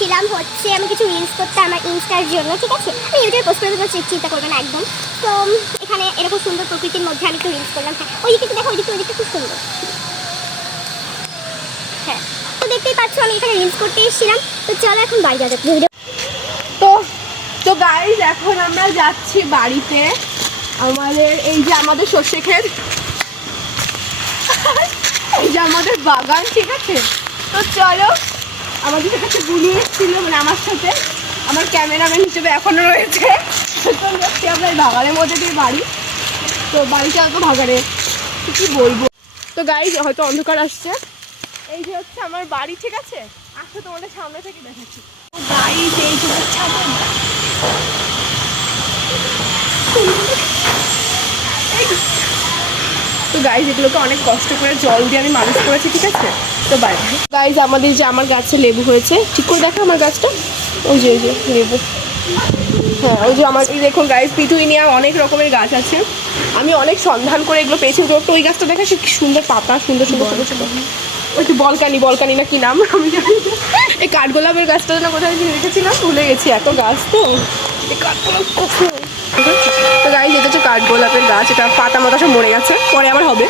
যাচ্ছিলাম হচ্ছে আমি কিছু রিলস করতে আমার ইনস্টার জন্য, ঠিক আছে? আমি ইউটিউবে পোস্ট করে দেবো, চিন্তা করবে না একদম। তো এখানে এরকম সুন্দর প্রকৃতির মধ্যে আমি একটু রিলস করলাম। হ্যাঁ, ওই দিকটা দেখো, ওই দিকটা খুব সুন্দর। হ্যাঁ, তো দেখতেই পাচ্ছ আমি এখানে রিলস করতে এসেছিলাম। তো চলো এখন বাড়ি যাওয়া যাক। তো গাইস এখন আমরা যাচ্ছি বাড়িতে। আমাদের এই যে আমাদের সর্ষে ক্ষেত, এই যে আমাদের বাগান, ঠিক আছে? তো চলো, আমাদের কাছে বুনি এসেছিল, মানে আমার সাথে আমার ক্যামেরাম্যান হিসেবে এখনো রয়েছে। তো দেখছি আমরা এই বাগানের মধ্যে দিয়ে বাড়ি। তো বাড়িটা তো বাগানে, কি বলবো। তো গাইস হয়তো অন্ধকার আসছে, এই যে হচ্ছে আমার বাড়ি, ঠিক আছে? আসলে তোমাদের সামনে থেকে দেখাচ্ছি। গাইস এই যে হচ্ছে আমার তো গাইজ এগুলোকে অনেক কষ্ট করে জল দিয়ে আমি মানুষ করেছি, ঠিক আছে? তো বাই গাইজ, আমাদের যে আমার গাছে লেবু হয়েছে, ঠিক করে দেখো আমার গাছটা, ওই যে লেবু। হ্যাঁ, ওই যে আমার এই দেখুন গাইজ, পিটুইনিয়া অনেক রকমের গাছ আছে। আমি অনেক সন্ধান করে এগুলো পেয়েছি। তো ওই গাছটা দেখা, সে কি সুন্দর পাতা, সুন্দর সুন্দর ছোটো ছোটো। ওই তো বলকানি না কি নাম আমি জানি। এই কাঠগোলাপের গাছটা না কোথায় রেখেছিলাম, ভুলে গেছি, এত গাছ তো। এই কাঠগোলাপ তো গাইজ এটা হচ্ছে কাঠগোলাপের গাছ, এটা পাতা মাতা সব মরে গেছে, পরে আবার হবে।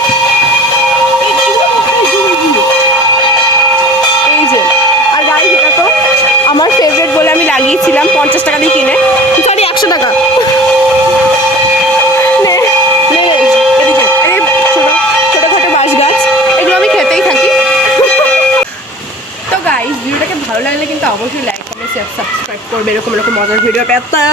এই যে, আর গাইজ এটা তো আমার ফেভারিট বলে আমি লাগিয়েছিলাম 50 টাকা দিয়ে কিনে, সরি 100 টাকা। ছোটোখাটো বাঁশ গাছ, এগুলো আমি খেতেই থাকি। তো গাইজ ভিডিওটাকে ভালো লাগলে কিন্তু অবশ্যই লাইক কমেন্ট শেয়ার সাবস্ক্রাইব করবে এরকম মজার ভিডিও পেতে।